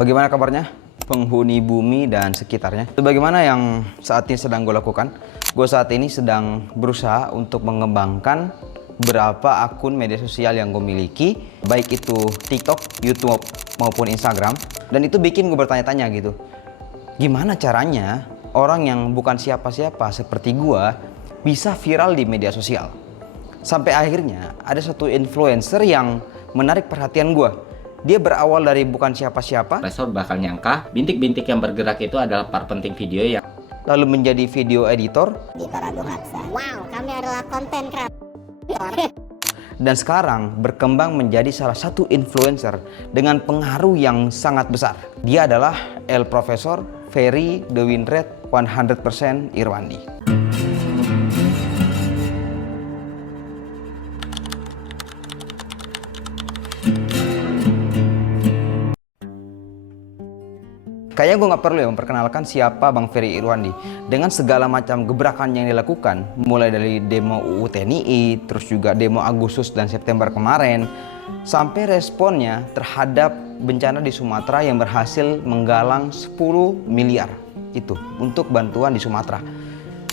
Bagaimana kabarnya penghuni bumi dan sekitarnya? Sebagaimana yang saat ini sedang gue lakukan, gue saat ini sedang berusaha untuk mengembangkan beberapa akun media sosial yang gue miliki, baik itu TikTok, YouTube maupun Instagram. Dan itu bikin gue bertanya-tanya gitu, gimana caranya orang yang bukan siapa-siapa seperti gue bisa viral di media sosial? Sampai akhirnya ada satu influencer yang menarik perhatian gue. Dia berawal dari bukan siapa-siapa, Investor bakal nyangka bintik-bintik yang bergerak itu adalah part penting video yang lalu menjadi video editor, di Parago Haksa. Wow, kami adalah konten kreator. dan sekarang berkembang menjadi salah satu influencer dengan pengaruh yang sangat besar. Dia adalah El Profesor Ferry The Winred 100% Irwandi. Kayaknya gue nggak perlu ya memperkenalkan siapa Bang Ferry Irwandi. Dengan segala macam gebrakan yang dilakukan, mulai dari demo UU TNI, terus juga demo Agustus dan September kemarin, sampai responnya terhadap bencana di Sumatera yang berhasil menggalang 10 miliar itu untuk bantuan di Sumatera.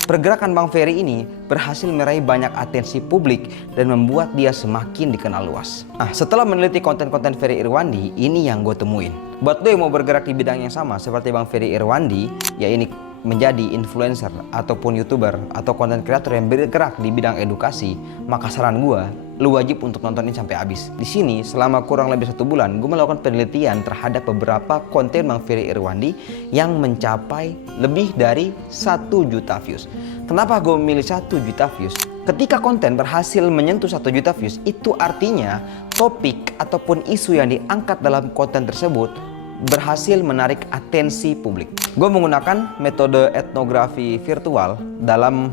Pergerakan Bang Ferry ini berhasil meraih banyak atensi publik dan membuat dia semakin dikenal luas. Nah, setelah meneliti konten-konten Ferry Irwandi, ini yang gue temuin. Buat lo yang mau bergerak di bidang yang sama seperti Bang Ferry Irwandi, ya ini menjadi influencer ataupun YouTuber atau konten kreator yang bergerak di bidang edukasi, maka saran gue, lu wajib untuk nontonin sampai habis. Di sini selama kurang lebih 1 bulan, gue melakukan penelitian terhadap beberapa konten Bang Ferry Irwandi yang mencapai lebih dari 1 juta views. Kenapa gue memilih 1 juta views? Ketika konten berhasil menyentuh 1 juta views, itu artinya topik ataupun isu yang diangkat dalam konten tersebut berhasil menarik atensi publik. Gue menggunakan metode etnografi virtual dalam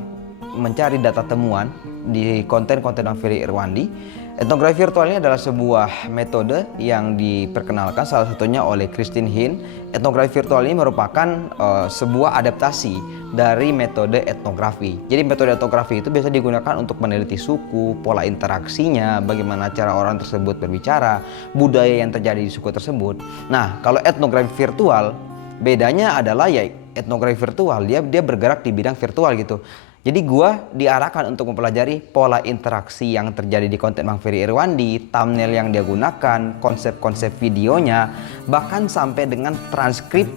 mencari data temuan di konten-konten Bang Ferry Irwandi. Etnografi virtual ini adalah sebuah metode yang diperkenalkan salah satunya oleh Christine Hin. Etnografi virtual ini merupakan sebuah adaptasi dari metode etnografi. Jadi metode etnografi itu biasa digunakan untuk meneliti suku, pola interaksinya, bagaimana cara orang tersebut berbicara, budaya yang terjadi di suku tersebut. Nah, kalau etnografi virtual bedanya adalah ya etnografi virtual dia bergerak di bidang virtual gitu. Jadi gua diarahkan untuk mempelajari pola interaksi yang terjadi di konten Bang Ferry Irwandi, thumbnail yang dia gunakan, konsep-konsep videonya, bahkan sampai dengan transkrip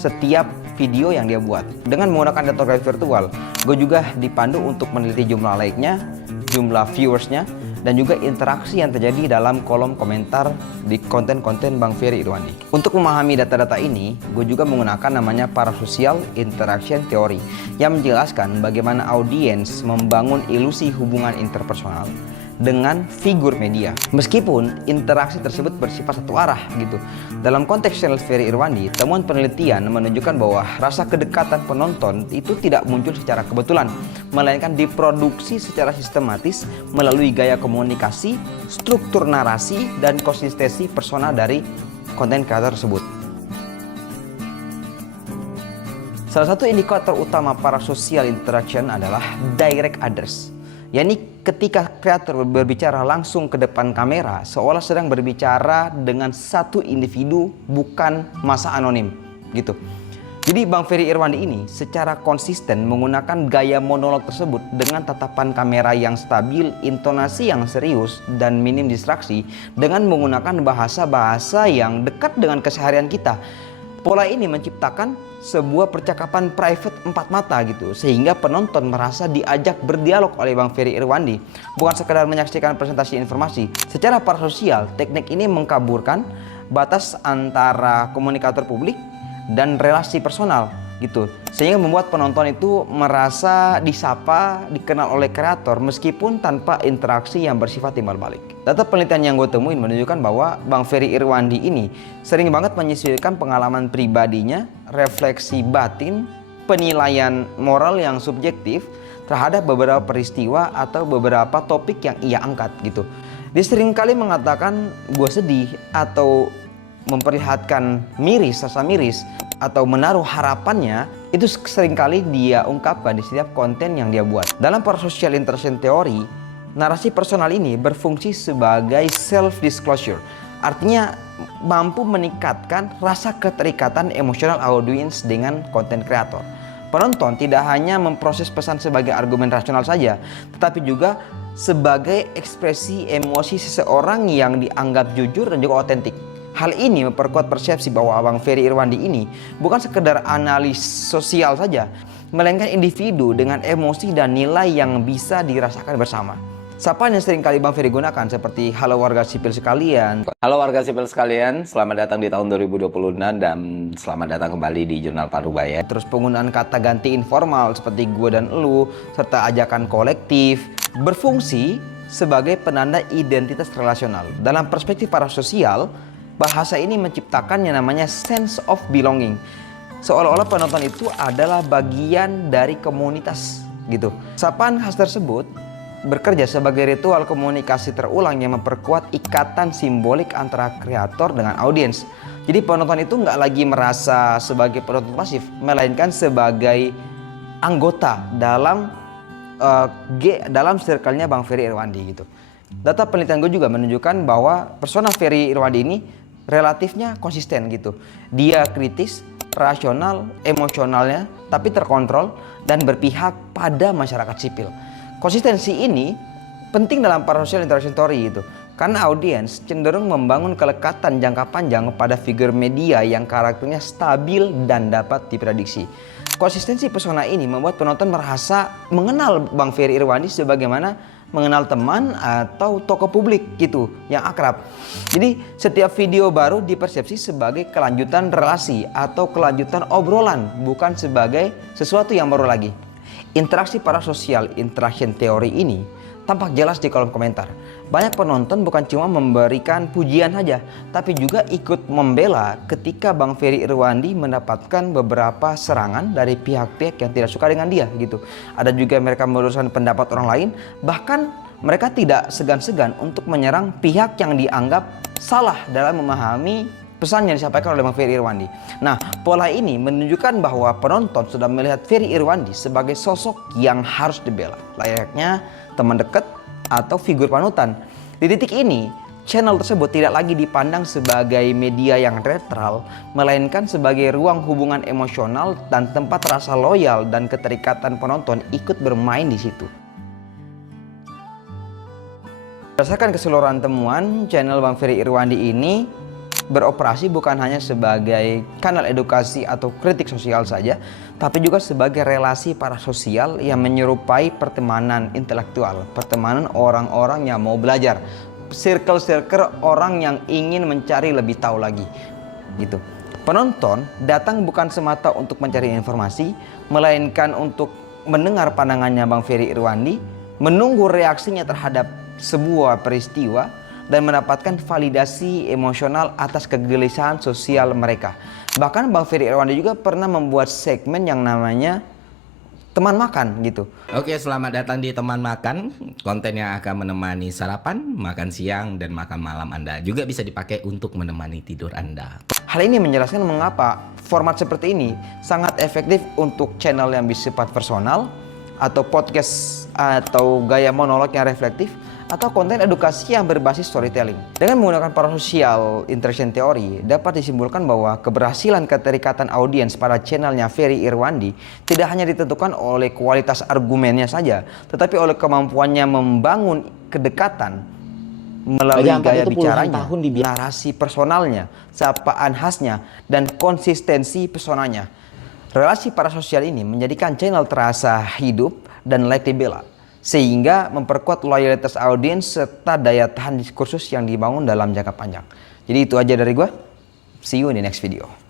setiap video yang dia buat. Dengan menggunakan etnografi virtual, gue juga dipandu untuk meneliti jumlah like-nya, jumlah viewersnya, dan juga interaksi yang terjadi dalam kolom komentar di konten-konten Bang Ferry Irwandi. Untuk memahami data-data ini, gue juga menggunakan namanya Parasocial Interaction Theory yang menjelaskan bagaimana audiens membangun ilusi hubungan interpersonal dengan figur media. Meskipun interaksi tersebut bersifat satu arah gitu. Dalam konteks channel Ferry Irwandi, temuan penelitian menunjukkan bahwa rasa kedekatan penonton itu tidak muncul secara kebetulan, melainkan diproduksi secara sistematis melalui gaya komunikasi, struktur narasi, dan konsistensi persona dari konten kreator tersebut. Salah satu indikator utama parasocial interaction adalah direct others. yakni ketika kreator berbicara langsung ke depan kamera seolah sedang berbicara dengan satu individu, bukan masa anonim gitu. Jadi Bang Ferry Irwandi ini secara konsisten menggunakan gaya monolog tersebut dengan tatapan kamera yang stabil, intonasi yang serius, dan minim distraksi dengan menggunakan bahasa-bahasa yang dekat dengan keseharian kita. Pola ini menciptakan sebuah percakapan private empat mata gitu, sehingga penonton merasa diajak berdialog oleh Bang Ferry Irwandi, bukan sekedar menyaksikan presentasi informasi. Secara parasosial, teknik ini mengkaburkan batas antara komunikator publik dan relasi personal gitu, sehingga membuat penonton itu merasa disapa, dikenal oleh kreator meskipun tanpa interaksi yang bersifat timbal balik. Data penelitian yang gue temuin menunjukkan bahwa Bang Ferry Irwandi ini sering banget menyesuaikan pengalaman pribadinya, refleksi batin, penilaian moral yang subjektif terhadap beberapa peristiwa atau beberapa topik yang ia angkat gitu. Dia sering kali mengatakan gue sedih atau memperlihatkan miris, rasa miris, atau menaruh harapannya, itu seringkali dia ungkapkan di setiap konten yang dia buat. Dalam parasocial interaction theory, narasi personal ini berfungsi sebagai self-disclosure Artinya mampu meningkatkan rasa keterikatan emosional audiens dengan konten kreator. Penonton tidak hanya memproses pesan sebagai argumen rasional saja, tetapi juga sebagai ekspresi emosi seseorang yang dianggap jujur dan juga otentik. Hal ini memperkuat persepsi bahwa Bang Ferry Irwandi ini bukan sekedar analis sosial saja, melainkan individu dengan emosi dan nilai yang bisa dirasakan bersama. Sapaan yang sering kali Bang Ferry gunakan seperti halo warga sipil sekalian. Halo warga sipil sekalian, selamat datang di tahun 2026 dan selamat datang kembali di Jurnal Parubaya. Terus penggunaan kata ganti informal seperti gue dan elu, serta ajakan kolektif, berfungsi sebagai penanda identitas relasional. Dalam perspektif parasosial, bahasa ini menciptakan yang namanya sense of belonging. Seolah-olah penonton itu adalah bagian dari komunitas gitu. Sapaan khas tersebut bekerja sebagai ritual komunikasi terulang yang memperkuat ikatan simbolik antara kreator dengan audiens. Jadi penonton itu nggak lagi merasa sebagai penonton pasif, melainkan sebagai anggota dalam circle-nya Bang Ferry Irwandi gitu. Data penelitian gue juga menunjukkan bahwa persona Ferry Irwandi ini relatifnya konsisten gitu. Dia kritis, rasional, emosionalnya, tapi terkontrol dan berpihak pada masyarakat sipil. Konsistensi ini penting dalam parasocial interaction theory itu, karena audiens cenderung membangun kelekatan jangka panjang pada figur media yang karakternya stabil dan dapat diprediksi. Konsistensi persona ini membuat penonton merasa mengenal Bang Ferry Irwandi sebagaimana mengenal teman atau tokoh publik gitu yang akrab. Jadi setiap video baru dipersepsi sebagai kelanjutan relasi atau kelanjutan obrolan, bukan sebagai sesuatu yang baru lagi. Interaksi parasosial interaction theory ini tampak jelas di kolom komentar. Banyak penonton bukan cuma memberikan pujian saja, tapi juga ikut membela ketika Bang Ferry Irwandi mendapatkan beberapa serangan dari pihak-pihak yang tidak suka dengan dia gitu. Ada juga mereka meluruskan pendapat orang lain, bahkan mereka tidak segan-segan untuk menyerang pihak yang dianggap salah dalam memahami pesan yang disampaikan oleh Bang Ferry Irwandi. Nah, pola ini menunjukkan bahwa penonton sudah melihat Ferry Irwandi sebagai sosok yang harus dibela, layaknya teman dekat atau figur panutan. Di titik ini, channel tersebut tidak lagi dipandang sebagai media yang netral, melainkan sebagai ruang hubungan emosional dan tempat rasa loyal dan keterikatan penonton ikut bermain di situ. Berdasarkan keseluruhan temuan, channel Bang Ferry Irwandi ini beroperasi bukan hanya sebagai kanal edukasi atau kritik sosial saja, tapi juga sebagai relasi parasosial yang menyerupai pertemanan intelektual, pertemanan orang-orang yang mau belajar, circle-circle orang yang ingin mencari lebih tahu lagi gitu. Penonton datang bukan semata untuk mencari informasi, melainkan untuk mendengar pandangannya Bang Ferry Irwandi, menunggu reaksinya terhadap sebuah peristiwa, dan mendapatkan validasi emosional atas kegelisahan sosial mereka. Bahkan Bang Ferry Irwandi juga pernah membuat segmen yang namanya teman makan gitu. Oke, selamat datang di Teman Makan, konten yang akan menemani sarapan, makan siang, dan makan malam Anda. Juga bisa dipakai untuk menemani tidur Anda. Hal ini menjelaskan mengapa format seperti ini sangat efektif untuk channel yang bersifat personal, atau podcast, atau gaya monolog yang reflektif, atau konten edukasi yang berbasis storytelling. Dengan menggunakan parasocial interaction theory, dapat disimpulkan bahwa keberhasilan keterikatan audiens pada channelnya Ferry Irwandi tidak hanya ditentukan oleh kualitas argumennya saja, tetapi oleh kemampuannya membangun kedekatan melalui gaya bicaranya, narasi personalnya, sapaan khasnya, dan konsistensi pesonanya. Relasi parasosial ini menjadikan channel terasa hidup dan layak dibela, sehingga memperkuat loyalitas audiens serta daya tahan diskursus yang dibangun dalam jangka panjang. Jadi itu aja dari gue. See you in the next video.